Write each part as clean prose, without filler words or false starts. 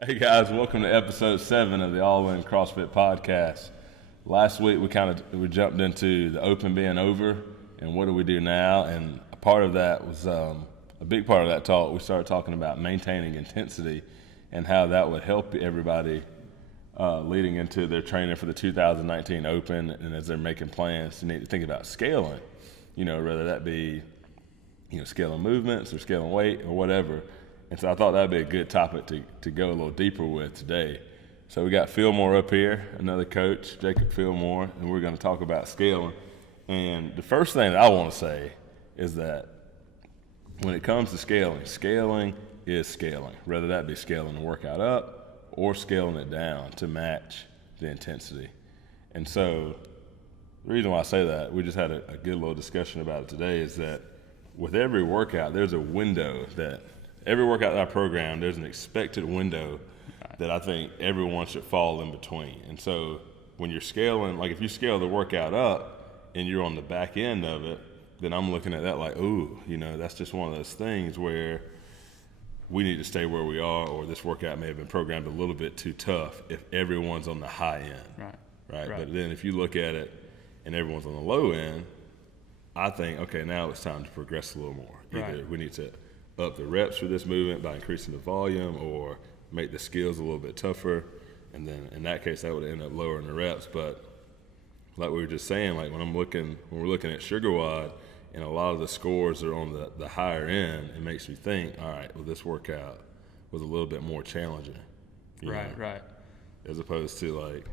Hey guys, welcome to episode 7 of the All-In CrossFit podcast. Last week we jumped into the open being over and what do we do now, and a part of that was a big part of that talk. We started talking about maintaining intensity and how that would help everybody leading into their training for the 2019 Open, and as they're making plans, you need to think about scaling. Whether that be scaling movements or scaling weight or whatever. And so I thought that'd be a good topic to go a little deeper with today. So we got Fillmore up here, another coach, Jacob Fillmore, and we're going to talk about scaling. And the first thing that I want to say is that when it comes to scaling is scaling, whether that be scaling the workout up or scaling it down to match the intensity. And so the reason why I say that, we just had a good little discussion about it today, is that with every workout, there's a window that every workout that I program, there's an expected window that I think everyone should fall in between. And so when you're scaling, like if you scale the workout up and you're on the back end of it, then I'm looking at that like, ooh, that's just one of those things where we need to stay where we are, or this workout may have been programmed a little bit too tough if everyone's on the high end. Right. But then if you look at it and everyone's on the low end, I think, okay, now it's time to progress a little more. Either we need to up the reps for this movement by increasing the volume, or make the skills a little bit tougher, and then in that case that would end up lowering the reps. But like we were just saying, like when we're looking at sugar wad and a lot of the scores are on the higher end, it makes me think, all right, well, this workout was a little bit more challenging, Right. As opposed to like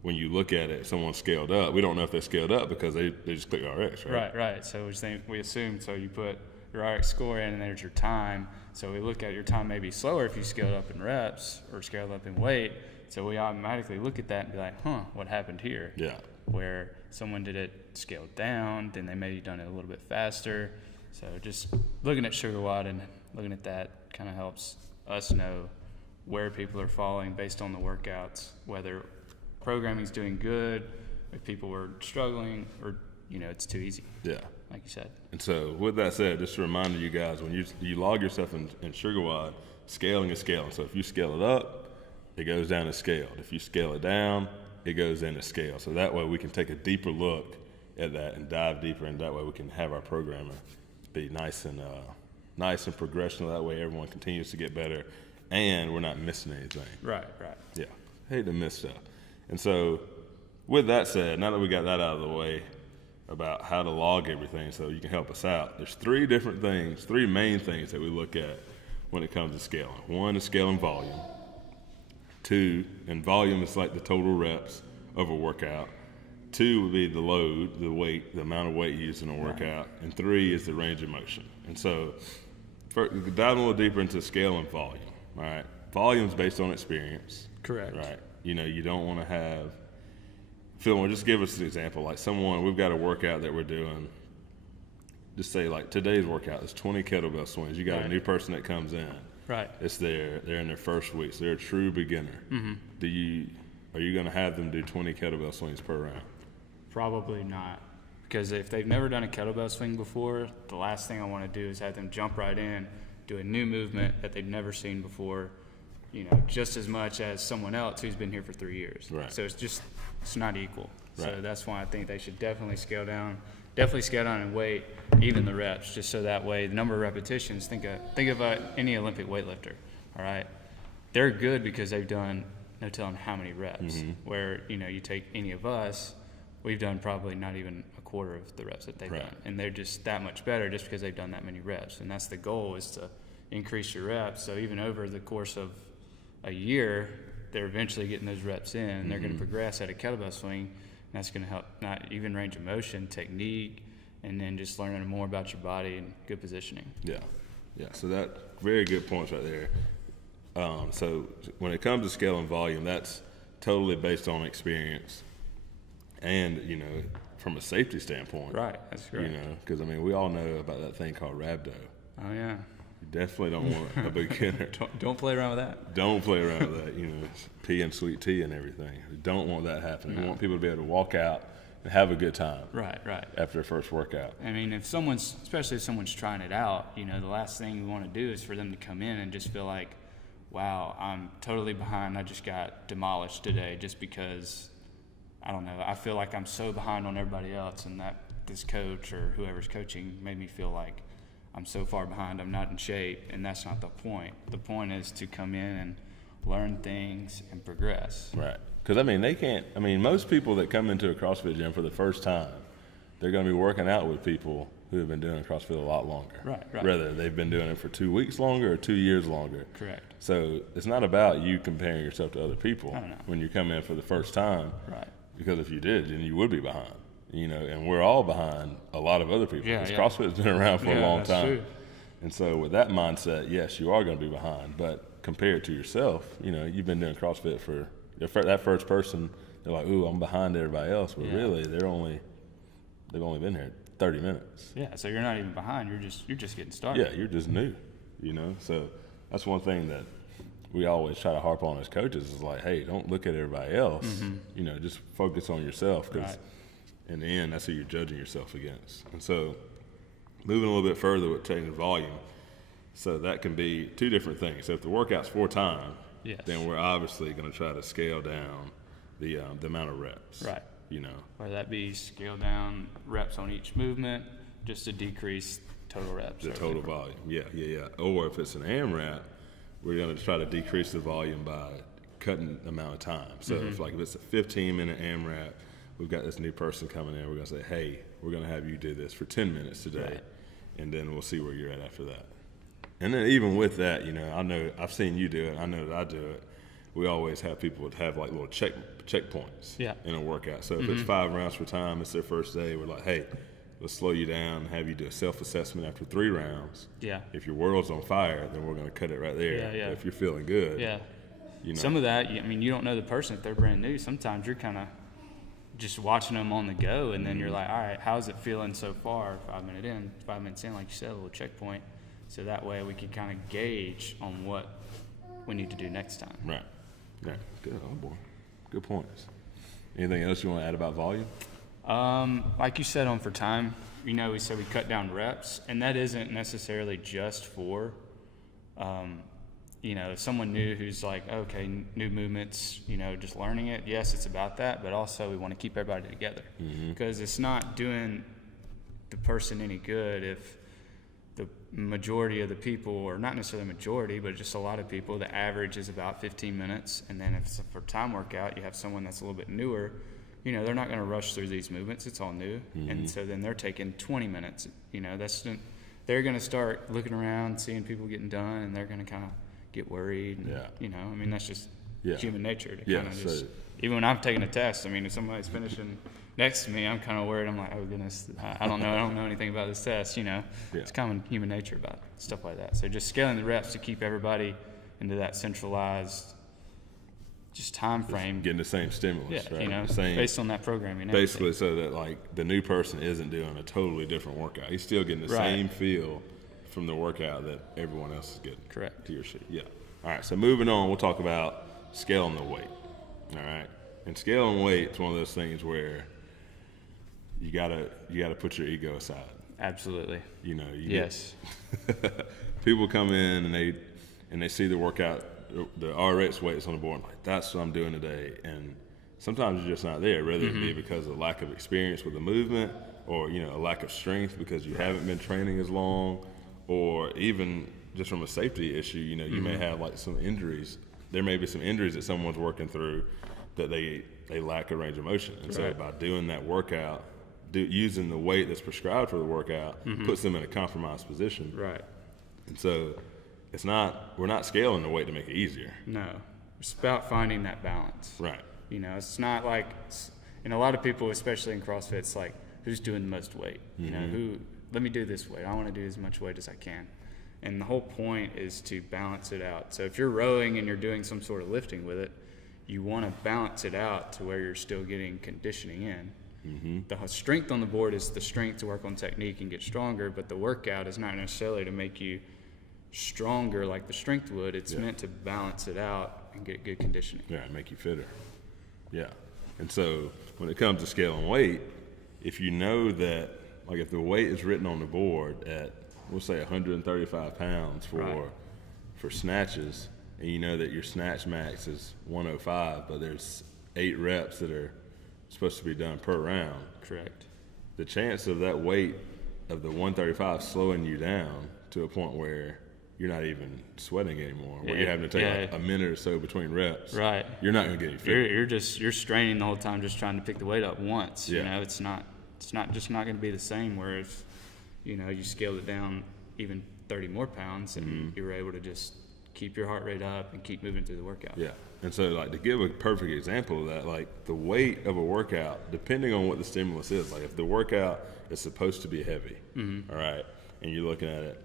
when you look at it, someone scaled up, we don't know if they scaled up because they just click RX, Right. So we assume, so you put your RX score in and there's your time. So we look at your time may be slower if you scaled up in reps or scaled up in weight. So we automatically look at that and be like, what happened here? Yeah. Where someone did it scaled down, then they may have done it a little bit faster. So just looking at sugar wad and looking at that kind of helps us know where people are falling based on the workouts, whether programming's doing good, if people were struggling, or it's too easy. Yeah. Like you said. And so with that said, just a reminder to you guys, when you log yourself in sugar wad, scaling is scaling. So if you scale it up, it goes down to scaled. If you scale it down, it goes into scale. So that way we can take a deeper look at that and dive deeper, and that way we can have our programming be nice and progressional. That way everyone continues to get better and we're not missing anything. Right. Yeah. Hate to miss stuff. And so with that said, now that we got that out of the way about how to log everything so you can help us out, there's three main things that we look at when it comes to scaling. One is scaling volume. 2, and volume is like the total reps of a workout. 2 would be the load, the weight, the amount of weight used in a workout. And 3 is the range of motion. And so dive a little deeper into scaling volume. All right. Volume is based on experience. Correct. Right. You don't want to have Fillmore, just give us an example. Like we've got a workout that we're doing. Just say like today's workout is 20 kettlebell swings. You got a new person that comes in. Right. They're in their first week, so they're a true beginner. Mm-hmm. Are you going to have them do 20 kettlebell swings per round? Probably not, because if they've never done a kettlebell swing before, the last thing I want to do is have them jump right in, do a new movement that they've never seen before. Just as much as someone else who's been here for 3 years. Right. So it's not equal. Right. So that's why I think they should definitely scale down in weight, even the reps, just so that way the number of repetitions. Think of any Olympic weightlifter. All right, they're good because they've done no telling how many reps. Mm-hmm. Where you take any of us, we've done probably not even a quarter of the reps that they've done, and they're just that much better just because they've done that many reps. And that's the goal, is to increase your reps. So even over the course of a year, they're eventually getting those reps in, and they're going to progress at a kettlebell swing, and that's going to help not even range of motion, technique, and then just learning more about your body and good positioning. Yeah. So that very good points right there. So when it comes to scaling volume, that's totally based on experience, and from a safety standpoint. Right. That's correct. Because we all know about that thing called rhabdo. Oh yeah. Definitely don't want a beginner. Don't play around with that. Don't play around with that. It's pee and sweet tea and everything. We don't want that happening. No. We want people to be able to walk out and have a good time. Right. After their first workout. Especially if someone's trying it out, the last thing we want to do is for them to come in and just feel like wow, I'm totally behind. I just got demolished today just because, I don't know, I feel like I'm so behind on everybody else, and that this coach or whoever's coaching made me feel like I'm so far behind, I'm not in shape, and that's not the point. The point is to come in and learn things and progress. Right. Because, most people that come into a CrossFit gym for the first time, they're going to be working out with people who have been doing CrossFit a lot longer. Right. Whether they've been doing it for 2 weeks longer or 2 years longer. Correct. So it's not about you comparing yourself to other people when you come in for the first time. Right. Because if you did, then you would be behind. And we're all behind a lot of other people. Because CrossFit's been around for a long time. True. And so with that mindset, yes, you are going to be behind. But compared to yourself, you've been doing CrossFit for that first person. They're like, ooh, I'm behind everybody else. But really, they've only been here 30 minutes. Yeah, so you're not even behind. You're just getting started. Yeah, you're just new. So that's one thing that we always try to harp on as coaches is like, hey, don't look at everybody else. Mm-hmm. Just focus on yourself, because in the end, that's who you're judging yourself against. And so moving a little bit further with taking volume, so that can be two different things. So if the workout's 4 times, then we're obviously going to try to scale down the amount of reps. Right. Whether that be scale down reps on each movement, just to decrease total reps. The total volume, yeah. Or if it's an AMRAP, we're going to try to decrease the volume by cutting the amount of time. So if it's a 15-minute AMRAP, we've got this new person coming in, we're going to say, hey, we're going to have you do this for 10 minutes today, and then we'll see where you're at after that. And then even with that, I know I've seen you do it, I know that I do it. We always have people that have like little checkpoints in a workout. So if it's 5 rounds per time, it's their first day, we're like, hey, let's slow you down, have you do a self-assessment after 3 rounds. Yeah. If your world's on fire, then we're going to cut it right there. Yeah. But if you're feeling good. Yeah. Some of that, you don't know the person if they're brand new. Sometimes you're kind of just watching them on the go, and then you're like, all right, how's it feeling so far? 5 minutes in, like you said, a little checkpoint. So that way we can kind of gauge on what we need to do next time. Right. Yeah, good. Oh, boy. Good points. Anything else you want to add about volume? Like you said, for time, we said we cut down reps, and that isn't necessarily just for, someone new who's like, okay, new movements, just learning it. Yes, it's about that, but also we want to keep everybody together, because it's not doing the person any good if the majority of the people, or not necessarily majority, but just a lot of people, the average is about 15 minutes. And then if it's for time workout, you have someone that's a little bit newer, they're not going to rush through these movements. It's all new. And so then they're taking 20 minutes. They're going to start looking around, seeing people getting done, and they're going to kind of get worried. And, that's just human nature to kind of just, even when I'm taking a test, if somebody's finishing next to me, I'm kind of worried. I'm like, oh goodness, I don't know anything about this test. It's common human nature about stuff like that. So just scaling the reps to keep everybody into that centralized just time frame, getting the same stimulus, right? Based on that programming. Basically, so that like the new person isn't doing a totally different workout. He's still getting the same feel from the workout that everyone else is getting. Correct. He or she. Yeah. All right. So moving on, we'll talk about scaling the weight. All right. And scaling weight is one of those things where you gotta put your ego aside. Absolutely. Yes. People come in and they see the workout, the RX weights on the board, like, that's what I'm doing today. And sometimes you're just not there, whether it be because of lack of experience with the movement, or a lack of strength because you haven't been training as long, or even just from a safety issue. You may have like some injuries. There may be some injuries that someone's working through that they lack a range of motion. And so by doing that workout, using the weight that's prescribed for the workout, puts them in a compromised position. Right. And so we're not scaling the weight to make it easier. No. It's about finding that balance. Right. It's not like, and a lot of people, especially in CrossFit, it's like, who's doing the most weight? Let me do this weight. I want to do as much weight as I can. And the whole point is to balance it out. So if you're rowing and you're doing some sort of lifting with it, you want to balance it out to where you're still getting conditioning in. The strength on the board is the strength to work on technique and get stronger, but the workout is not necessarily to make you stronger like the strength would. It's meant to balance it out and get good conditioning. Yeah, and make you fitter. Yeah. And so when it comes to scaling weight, if you know that, like if the weight is written on the board at, we'll say 135 pounds for snatches, and you know that your snatch max is 105, but there's 8 reps that are supposed to be done per round. Correct. The chance of that weight of the 135 slowing you down to a point where you're not even sweating anymore, where you're having to take like a minute or so between reps. Right. You're not going to get any fit. You're straining the whole time just trying to pick the weight up once. Yeah. You know, it's not going to be the same where if, you know, you scaled it down even 30 more pounds and you were able to just keep your heart rate up and keep moving through the workout. Yeah. And so, like, to give a perfect example of that, like, the weight of a workout, depending on what the stimulus is, like, if the workout is supposed to be heavy, all right, and you're looking at it,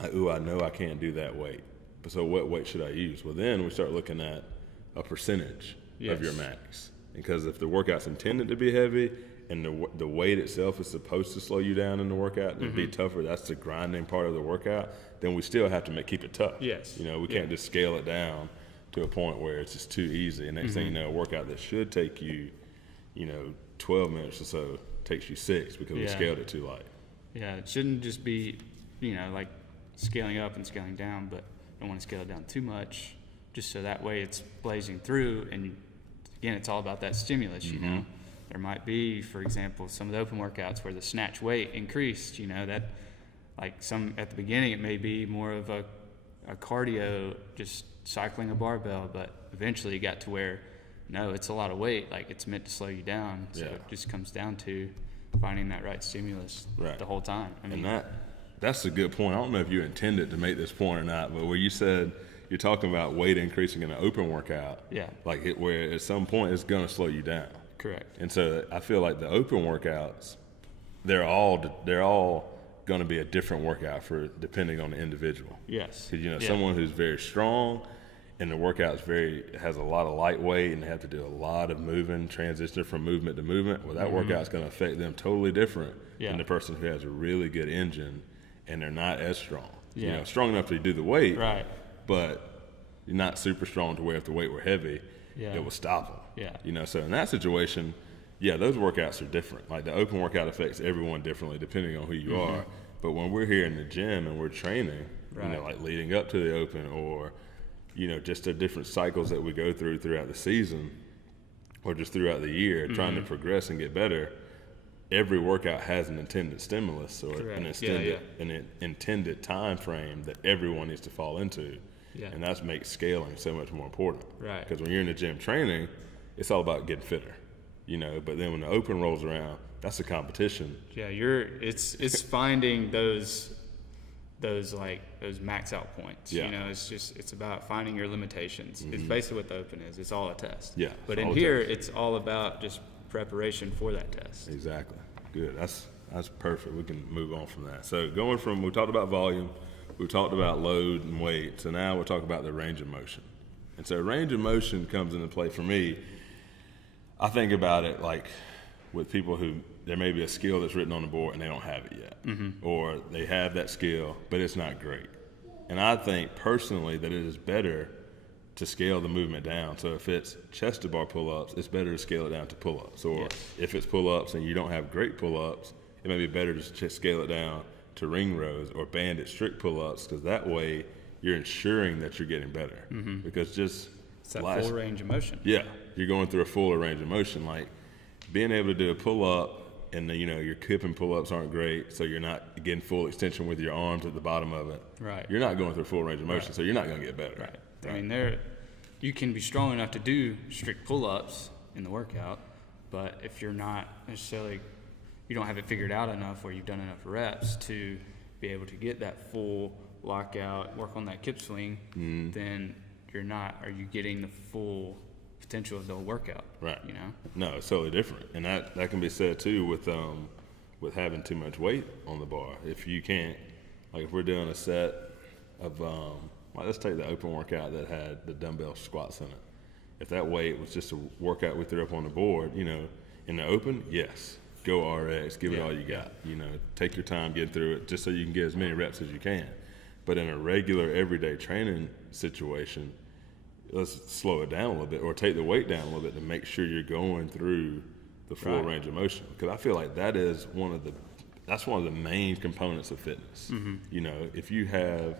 like, ooh, I know I can't do that weight. But so what weight should I use? Well, then we start looking at a percentage of your max. Because if the workout's intended to be heavy and the weight itself is supposed to slow you down in the workout and be tougher, that's the grinding part of the workout, then we still have to keep it tough. Yes. You know, we can't just scale it down to a point where it's just too easy. And next thing you know, a workout that should take you, 12 minutes or so takes you 6 because we scaled it too light. Yeah, it shouldn't just be, like scaling up and scaling down, but don't want to scale it down too much just so that way it's blazing through. And again, it's all about that stimulus, you know. There might be, for example, some of the open workouts where the snatch weight increased, that like some at the beginning it may be more of a cardio, just cycling a barbell, but eventually it got to where no, it's a lot of weight, like it's meant to slow you down. So it just comes down to finding that right stimulus the whole time. I mean, and that's a good point. I don't know if you intended to make this point or not, but where you said you're talking about weight increasing in an open workout, like where at some point it's going to slow you down. Correct. And so I feel like the open workouts, they're all going to be a different workout for depending on the individual. Yes. Because someone who's very strong and the workout has a lot of light weight and they have to do a lot of moving, transition from movement to movement. Well, that workout's going to affect them totally different than the person who has a really good engine and they're not as strong. Strong enough to do the weight, but you're not super strong to where if the weight were heavy, it would stop them. So in that situation, those workouts are different. Like the open workout affects everyone differently depending on who you are. But when we're here in the gym and we're training, like leading up to the open or, just the different cycles that we go throughout the season or just throughout the year, trying to progress and get better, every workout has an intended stimulus or an intended time frame that everyone needs to fall into. And that makes scaling so much more important. Because when you're in the gym training, it's all about getting fitter, but then when the open rolls around, that's a competition. It's finding those max out points. It's about finding your limitations. It's basically what the open is. It's all a test. But in here, it's all about just preparation for that test. Exactly. Good. That's perfect. We can move on from that. So we talked about volume, we talked about load and weight. So now we'll talk about the range of motion. And so range of motion comes into play for me. I think about it like with people who there may be a skill that's written on the board and they don't have it yet, or they have that skill but it's not great. And I think personally that it is better to scale the movement down. So if it's chest to bar pull-ups, it's better to scale it down to pull-ups. Or if it's pull-ups and you don't have great pull-ups, it may be better to scale it down to ring rows or banded strict pull-ups, because that way you're ensuring that you're getting better. Because it's that full range of motion. You're going through a fuller range of motion. Like being able to do a pull-up and your hip and pull-ups aren't great, so you're not getting full extension with your arms at the bottom of it. You're not going through full range of motion, so you're not going to get better. I mean, you can be strong enough to do strict pull-ups in the workout, but if you're not necessarily, you don't have it figured out enough or you've done enough reps to be able to get that full lockout, work on that kip swing, then are you getting the full potential of the workout? No, it's totally different. And that can be said too with having too much weight on the bar. If you can't, like if we're doing a set of let's take the open workout that had the dumbbell squats in it. If that weight was just a workout we threw up on the board, in the open, yes, go RX, give it all you got. Take your time getting through it just so you can get as many reps as you can. But in a regular everyday training situation, let's slow it down a little bit or take the weight down a little bit to make sure you're going through the full range of motion. Because I feel like that's one of the main components of fitness. If you have,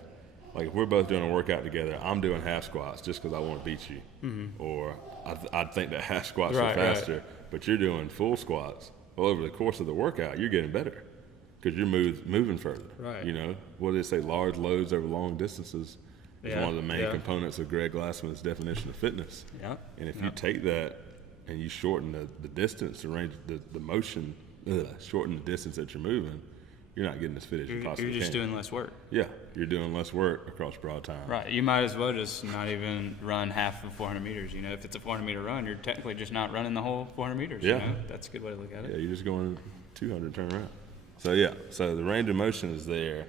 like if we're both doing a workout together, I'm doing half squats just because I want to beat you, or I think that half squats are faster, but you're doing full squats. Well, over the course of the workout, you're getting better because you're moving further. Right. You know, what do they say? Large loads over long distances is one of the main components of Greg Glassman's definition of fitness. Yeah. And if you take that and you shorten the distance, the range, the motion, shorten the distance that you're moving, you're not getting as fit as you possibly can. You're just doing less work. Yeah, you're doing less work across broad time. Right. You might as well just not even run half of 400 meters. You know, if it's a 400-meter run, you're technically just not running the whole 400 meters. Yeah. You know? That's a good way to look at it. Yeah, you're just going 200 turn around. So the range of motion is there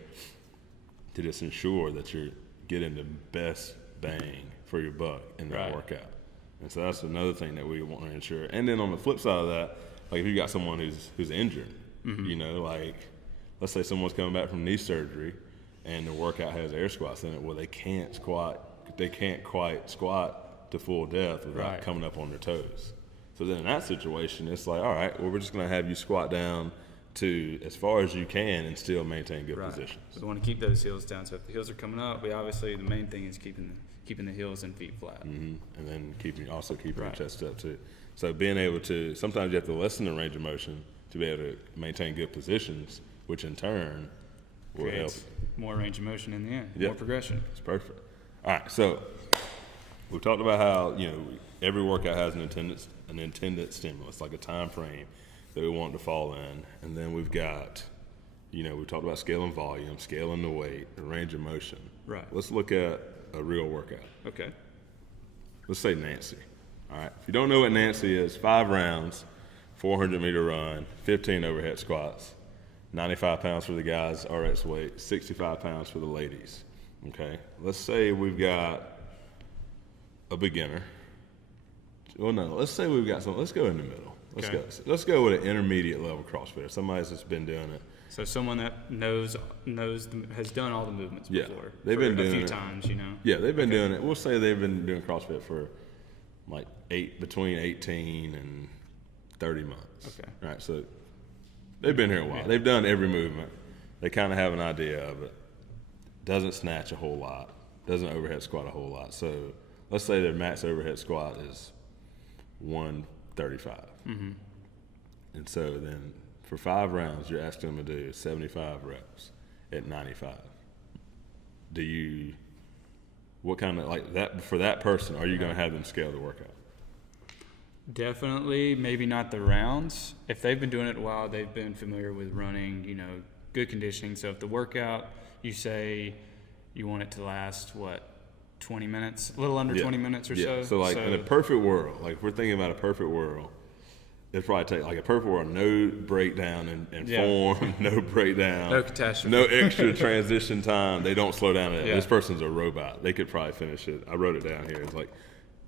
to just ensure that you're getting the best bang for your buck in that workout. And so that's another thing that we want to ensure. And then on the flip side of that, like if you got someone who's injured, you know, like let's say someone's coming back from knee surgery and the workout has air squats in it. Well, they can't quite squat to full depth without coming up on their toes. So then in that situation, it's like, all right, well, we're just going to have you squat down to as far as you can and still maintain good positions. We want to keep those heels down. So if the heels are coming up, we obviously, the main thing is keeping the heels and feet flat. And then keeping your chest up too. So being able to, sometimes you have to lessen the range of motion to be able to maintain good positions, which in turn will help. More range of motion in the end, more progression. It's perfect. All right, so we've talked about how, you know, every workout has an intended stimulus, like a time frame that we want it to fall in. And then we've got, you know, we talked about scaling volume, scaling the weight, the range of motion. Right. Let's look at a real workout. Okay. Let's say Nancy. All right. If you don't know what Nancy is, 5 rounds, 400-meter run, 15 overhead squats, 95 pounds for the guys, RX weight, 65 pounds for the ladies. Okay. Let's say we've got a beginner. Well, no, let's say we've got some. Let's go in the middle. Let's go with an intermediate level CrossFitter. Somebody that's been doing it. So someone that has done all the movements before. They've been doing it a few times, you know. Yeah, they've been doing it. We'll say they've been doing CrossFit for like between 18 and 30 months. Okay. All right, so they've been here a while. They've done every movement. They kind of have an idea of it. Doesn't snatch a whole lot. Doesn't overhead squat a whole lot. So let's say their max overhead squat is 135. And so then for 5 rounds, you're asking them to do 75 reps at 95. What kind of, like that, for that person, are you going to have them scale the workout? Definitely, maybe not the rounds. If they've been doing it a while, they've been familiar with running, you know, good conditioning. So if the workout, you say you want it to last, 20 minutes, a little under 20 minutes or so. So like in a perfect world, like if we're thinking about a perfect world, it'd probably take like a perfect world, no breakdown in form, no breakdown, no catastrophe, no extra transition time. They don't slow down. This person's a robot. They could probably finish it. I wrote it down here. It's like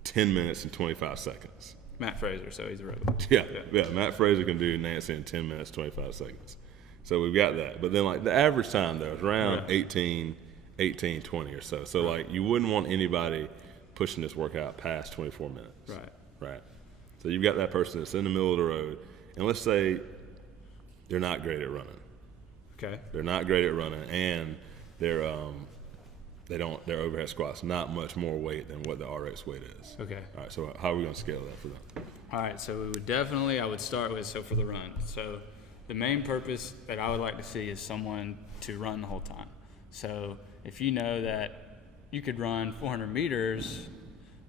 10 minutes and 25 seconds. Matt Fraser, so he's a robot. Yeah. Matt Fraser can do Nancy in 10 minutes, 25 seconds. So we've got that. But then like the average time though is around 18, 20 or so. So like you wouldn't want anybody pushing this workout past 24 minutes. Right. So you've got that person that's in the middle of the road, and let's say they're not great at running. Okay. They're not great at running, and their overhead squats not much more weight than what the RX weight is. Okay. All right. So how are we going to scale that for them? All right. So I would start with, for the run. So the main purpose that I would like to see is someone to run the whole time. So if you know that you could run 400 meters,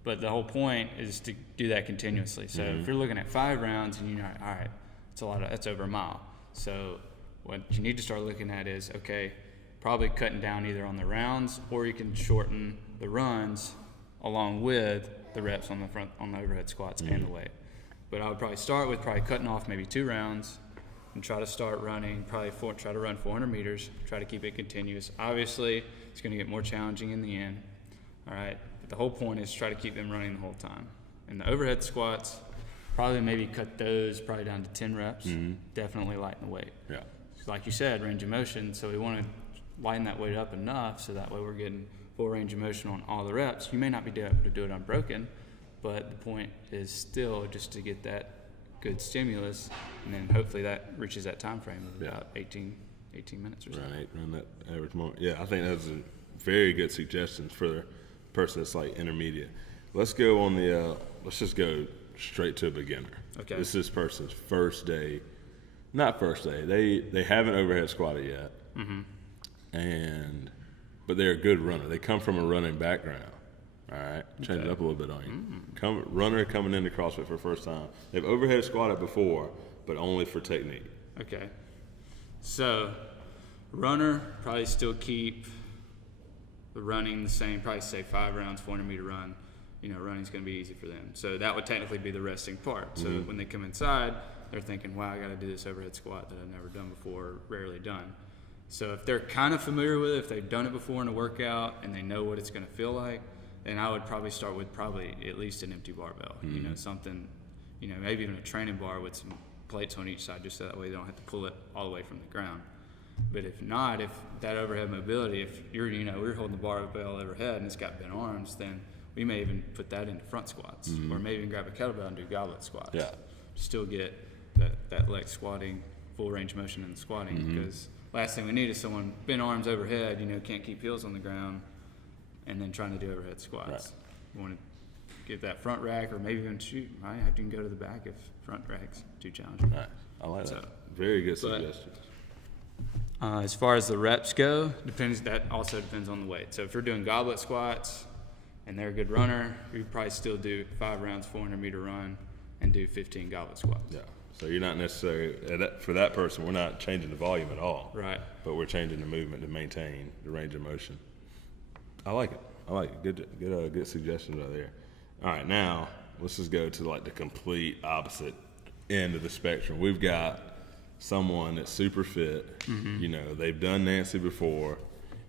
but the whole point is to do that continuously. So if you're looking at 5 rounds and you're like, all right, that's over a mile. So what you need to start looking at is, okay, probably cutting down either on the rounds, or you can shorten the runs along with the reps on the overhead squats and the weight. But I would probably start with cutting off maybe 2 rounds and try to start running, try to run 400 meters, try to keep it continuous. Obviously, it's going to get more challenging in the end, all right? But the whole point is try to keep them running the whole time. And the overhead squats, probably maybe cut those probably down to 10 reps, definitely lighten the weight. Yeah. Like you said, range of motion, so we want to lighten that weight up enough so that way we're getting full range of motion on all the reps. You may not be able to do it unbroken, but the point is still just to get that good stimulus, and then hopefully that reaches that time frame of about 18 minutes or so. Right, run that average moment. Yeah, I think that's very good suggestions for the person that's like intermediate. Let's go on the, let's just go straight to a beginner. Okay. This is this person's first day, not first day. They haven't overhead squatted yet, but they're a good runner. They come from a running background. All right, change it up a little bit on you. Runner coming into CrossFit for the first time. They've overhead squatted before, but only for technique. Okay. So, runner, probably still keep the running the same, probably say 5 rounds, 400-meter run. Running's going to be easy for them. So that would technically be the resting part. So when they come inside, they're thinking, wow, I got to do this overhead squat that I've never done before, rarely done. So if they're kind of familiar with it, if they've done it before in a workout and they know what it's going to feel like, then I would probably start with at least an empty barbell. Something, maybe even a training bar with some plates on each side, just so that way they don't have to pull it all the way from the ground. But if not, if that overhead mobility, if we're holding the barbell overhead and it's got bent arms, then we may even put that into front squats, or maybe even grab a kettlebell and do goblet squats. Yeah. Still get that leg squatting, full range motion in the squatting, because last thing we need is someone bent arms overhead, can't keep heels on the ground, and then trying to do overhead squats. Right. You want to get that front rack, or maybe even shoot. Might have to even go to the back if front rack's too challenging. Nice. I like that. Very good suggestions. As far as the reps go, that also depends on the weight. So if you're doing goblet squats and they're a good runner, you probably still do 5 rounds, 400-meter run, and do 15 goblet squats. Yeah. So you're not necessarily, for that person, we're not changing the volume at all. Right. But we're changing the movement to maintain the range of motion. I like it. Good suggestions right there. All right, now let's just go to like the complete opposite end of the spectrum. We've got someone that's super fit. They've done Nancy before,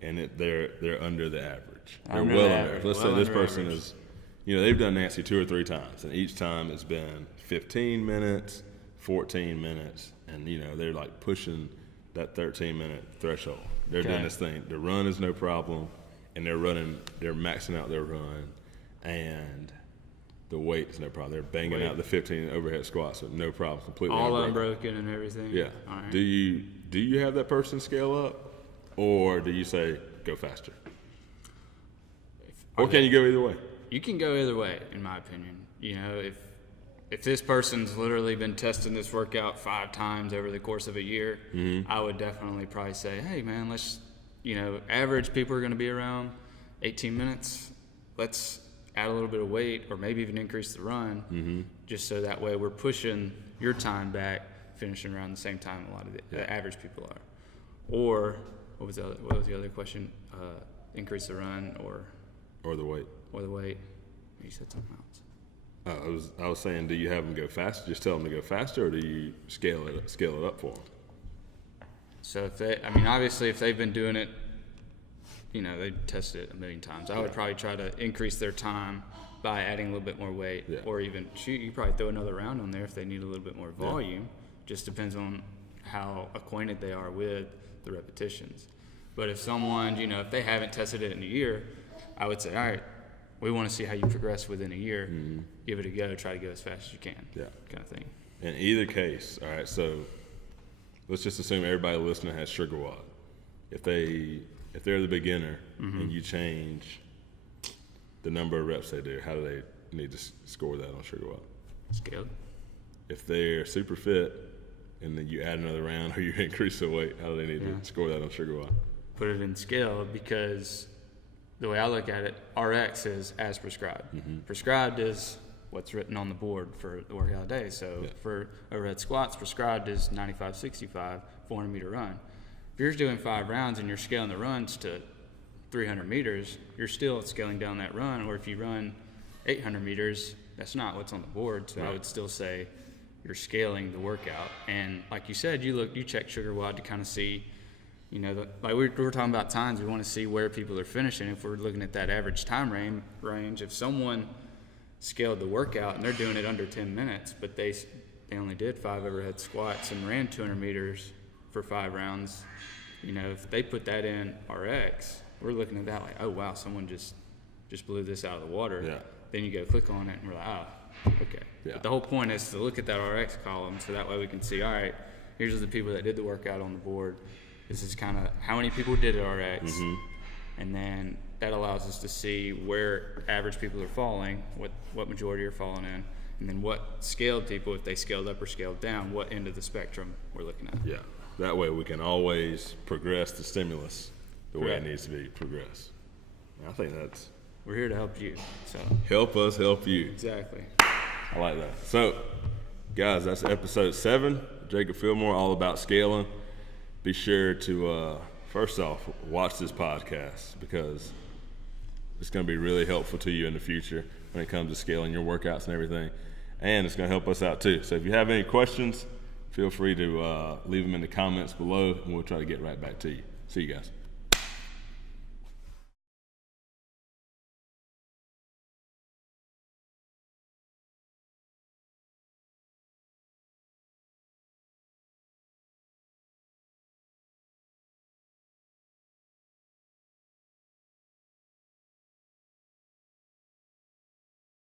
and they're under the average. They're well under. Let's say this person is, they've done Nancy 2 or 3 times, and each time it's been 15 minutes, 14 minutes, and they're like pushing that 13-minute threshold. They're doing this thing. The run is no problem, and they're maxing out their run, and the weight is no problem. They're banging out the 15 overhead squats with no problem, completely all unbroken and everything. Yeah. All right. Do you have that person scale up, or do you say go faster? Or can you go either way? You can go either way, in my opinion. If this person's literally been testing this workout 5 times over the course of a year, I would definitely probably say, hey man, let's, average people are going to be around 18 minutes. Let's add a little bit of weight, or maybe even increase the run, just so that way we're pushing your time back, finishing around the same time a lot of the average people are. Or what was the other question? Increase the run or the weight. Or the weight. You said something else. I was saying, do you have them go faster? Just tell them to go faster, or do you scale it up for them? So obviously, if they've been doing it, they tested it a million times. I would probably try to increase their time by adding a little bit more weight, or even you probably throw another round on there if they need a little bit more volume. Just depends on how acquainted they are with the repetitions. But if someone, if they haven't tested it in a year, I would say, all right, we want to see how you progress within a year. Give it a go. Try to go as fast as you can. Yeah, kind of thing. In either case, all right. So let's just assume everybody listening has sugar watt. If they're the beginner and you change the number of reps they do, how do they need to score that on sugar watt? Scale. If they're super fit and then you add another round or you increase the weight, how do they need to score that on sugar watt? Put it in scale, because the way I look at it, RX is as prescribed. Prescribed is what's written on the board for the workout day. So for overhead squats, prescribed is 95-65, 400-meter run. If you're doing 5 rounds and you're scaling the runs to 300 meters, you're still scaling down that run. Or if you run 800 meters, that's not what's on the board. So I would still say you're scaling the workout. And like you said, you check sugar watt to kind of see, like we were talking about times, we want to see where people are finishing. If we're looking at that average time range, if someone scaled the workout and they're doing it under 10 minutes, but they only did 5 overhead squats and ran 200 meters for 5 rounds, if they put that in RX, we're looking at that like, oh wow, someone just blew this out of the water. Yeah. Then you go click on it and we're like, okay. Yeah. But the whole point is to look at that RX column, so that way we can see, all right, here's the people that did the workout on the board. This is kind of how many people did it RX, And then that allows us to see where average people are falling, what majority are falling in, and then what scaled people, if they scaled up or scaled down, what end of the spectrum we're looking at. Yeah, that way we can always progress the stimulus the way it needs to be progressed. And I think that's... We're here to help you. So help us help you. Exactly. I like that. So, guys, that's episode 7. Jacob Fillmore, all about scaling. Be sure to, first off, watch this podcast because it's going to be really helpful to you in the future when it comes to scaling your workouts and everything. And it's going to help us out too. So if you have any questions, feel free to leave them in the comments below, and we'll try to get right back to you. See you guys.